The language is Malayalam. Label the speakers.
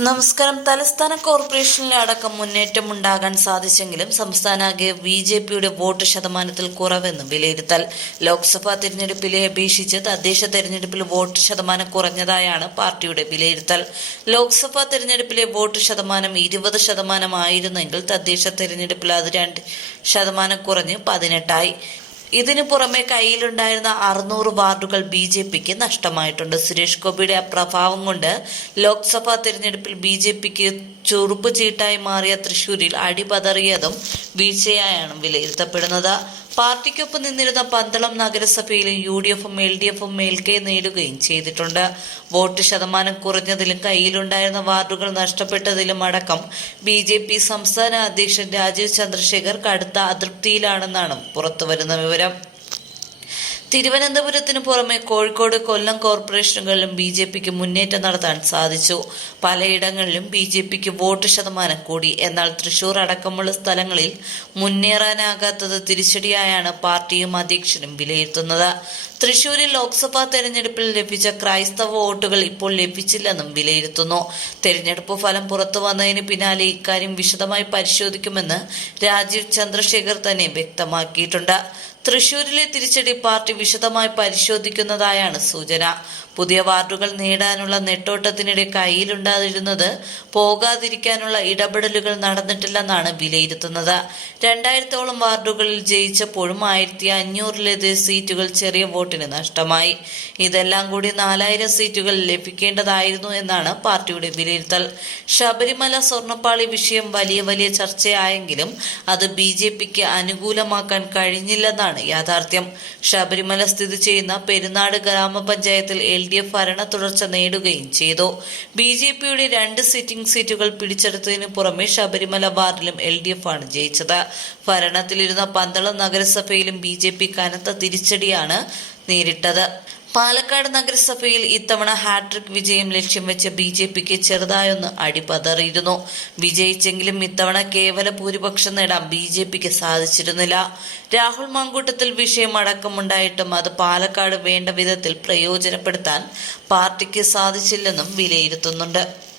Speaker 1: നമസ്കാരം. തലസ്ഥാന കോർപ്പറേഷനിലെ അടക്കം മുന്നേറ്റം ഉണ്ടാകാൻ സാധിച്ചെങ്കിലും സംസ്ഥാനാകെ ബി ജെ പിയുടെ വോട്ട് ശതമാനത്തിൽ കുറവെന്നും വിലയിരുത്തൽ. ലോക്സഭാ തെരഞ്ഞെടുപ്പിലെ അപേക്ഷിച്ച് തദ്ദേശ തെരഞ്ഞെടുപ്പിൽ വോട്ട് ശതമാനം കുറഞ്ഞതായാണ് പാർട്ടിയുടെ വിലയിരുത്തൽ. ലോക്സഭാ തെരഞ്ഞെടുപ്പിലെ വോട്ട് ശതമാനം ഇരുപത് ശതമാനമായിരുന്നെങ്കിൽ തദ്ദേശ തെരഞ്ഞെടുപ്പിൽ അത് രണ്ട് ശതമാനം കുറഞ്ഞ് പതിനെട്ടായി. ഇതിനു പുറമെ കയ്യിലുണ്ടായിരുന്ന അറുന്നൂറ് വാർഡുകൾ ബി ജെ പിക്ക് നഷ്ടമായിട്ടുണ്ട്. സുരേഷ് ഗോപിയുടെ അപ്രഭാവം കൊണ്ട് ലോക്സഭാ തെരഞ്ഞെടുപ്പിൽ ബി ജെ പിക്ക് ചുറുപ്പ് ചീട്ടായി മാറിയ തൃശൂരിൽ അടിപതറിയതും വീഴ്ചയായാണ് വിലയിരുത്തപ്പെടുന്നത്. പാർട്ടിക്കൊപ്പം നിന്നിരുന്ന പന്തളം നഗരസഭയിലും യു ഡി എഫും എൽ ഡി എഫും മേൽക്കൈ നേടുകയും ചെയ്തിട്ടുണ്ട്. വോട്ട് ശതമാനം കുറഞ്ഞതിലും കയ്യിലുണ്ടായിരുന്ന വാർഡുകൾ നഷ്ടപ്പെട്ടതിലും അടക്കം ബി ജെ പി സംസ്ഥാന അധ്യക്ഷൻ രാജീവ് ചന്ദ്രശേഖർ കടുത്ത അതൃപ്തിയിലാണെന്നാണ് പുറത്തുവരുന്ന വിവരം. തിരുവനന്തപുരത്തിന് പുറമെ കോഴിക്കോട് കൊല്ലം കോർപ്പറേഷനുകളിലും ബി ജെ പിക്ക് മുന്നേറ്റം നടത്താൻ സാധിച്ചു. പലയിടങ്ങളിലും ബി ജെ പിക്ക് വോട്ട് ശതമാനം കൂടി. എന്നാൽ തൃശൂർ അടക്കമുള്ള സ്ഥലങ്ങളിൽ മുന്നേറാനാകാത്തത് തിരിച്ചടിയായാണ് പാർട്ടിയും അധ്യക്ഷനും വിലയിരുത്തുന്നത്. തൃശൂരിൽ ലോക്സഭാ തെരഞ്ഞെടുപ്പിൽ ലഭിച്ച ക്രൈസ്തവ വോട്ടുകൾ ഇപ്പോൾ ലഭിച്ചില്ലെന്നും വിലയിരുത്തുന്നു. തെരഞ്ഞെടുപ്പ് ഫലം പുറത്തു വന്നതിന് പിന്നാലെ ഇക്കാര്യം വിശദമായി പരിശോധിക്കുമെന്ന് രാജീവ് ചന്ദ്രശേഖർ തന്നെ വ്യക്തമാക്കിയിട്ടുണ്ട്. തൃശൂരിലെ തിരിച്ചടി പാർട്ടി വിശദമായി പരിശോധിക്കുന്നതായാണ് സൂചന. പുതിയ വാർഡുകൾ നേടാനുള്ള നെട്ടോട്ടത്തിനിടെ കയ്യിലുണ്ടായിരുന്നത് പോകാതിരിക്കാനുള്ള ഇടപെടലുകൾ നടന്നിട്ടില്ലെന്നാണ് വിലയിരുത്തുന്നത്. രണ്ടായിരത്തോളം വാർഡുകളിൽ ജയിച്ചപ്പോഴും ആയിരത്തി അഞ്ഞൂറിലേത് സീറ്റുകൾ ചെറിയ വോട്ടിന് നഷ്ടമായി. ഇതെല്ലാം കൂടി നാലായിരം സീറ്റുകൾ ലഭിക്കേണ്ടതായിരുന്നു എന്നാണ് പാർട്ടിയുടെ വിലയിരുത്തൽ. ശബരിമല സ്വർണപ്പാളി വിഷയം വലിയ വലിയ ചർച്ചയായെങ്കിലും അത് ബി ജെ പിക്ക് അനുകൂലമാക്കാൻ കഴിഞ്ഞില്ലെന്നാണ് യാഥാർത്ഥ്യം. ശബരിമല സ്ഥിതി ചെയ്യുന്ന പെരുന്നാട് ഗ്രാമപഞ്ചായത്തിൽ എൽ ഡി എഫ് ഭരണ തുടർച്ച നേടുകയും ചെയ്തു. ബി ജെ പിയുടെ രണ്ട് സിറ്റിംഗ് സീറ്റുകൾ പിടിച്ചെടുത്തതിനു പുറമെ ശബരിമല വാർഡിലും എൽ ഡി എഫ് ആണ് ജയിച്ചത്. ഭരണത്തിലിരുന്ന പന്തളം നഗരസഭയിലും ബി ജെ പി കനത്ത തിരിച്ചടിയാണ് നേരിട്ടത്. പാലക്കാട് നഗരസഭയിൽ ഇത്തവണ ഹാട്രിക് വിജയം ലക്ഷ്യം വെച്ച ബി ജെ പിക്ക് ചെറുതായൊന്ന് അടിപതറിയിരുന്നു. വിജയിച്ചെങ്കിലും ഇത്തവണ കേവല ഭൂരിപക്ഷം നേടാൻ ബി ജെ പിക്ക് സാധിച്ചിരുന്നില്ല. രാഹുൽ മാങ്കൂട്ടത്തിൽ വിഷയം അടക്കമുണ്ടായിട്ടും അത് പാലക്കാട് വേണ്ട വിധത്തിൽ പ്രയോജനപ്പെടുത്താൻ പാർട്ടിക്ക് സാധിച്ചില്ലെന്നും വിലയിരുത്തുന്നുണ്ട്.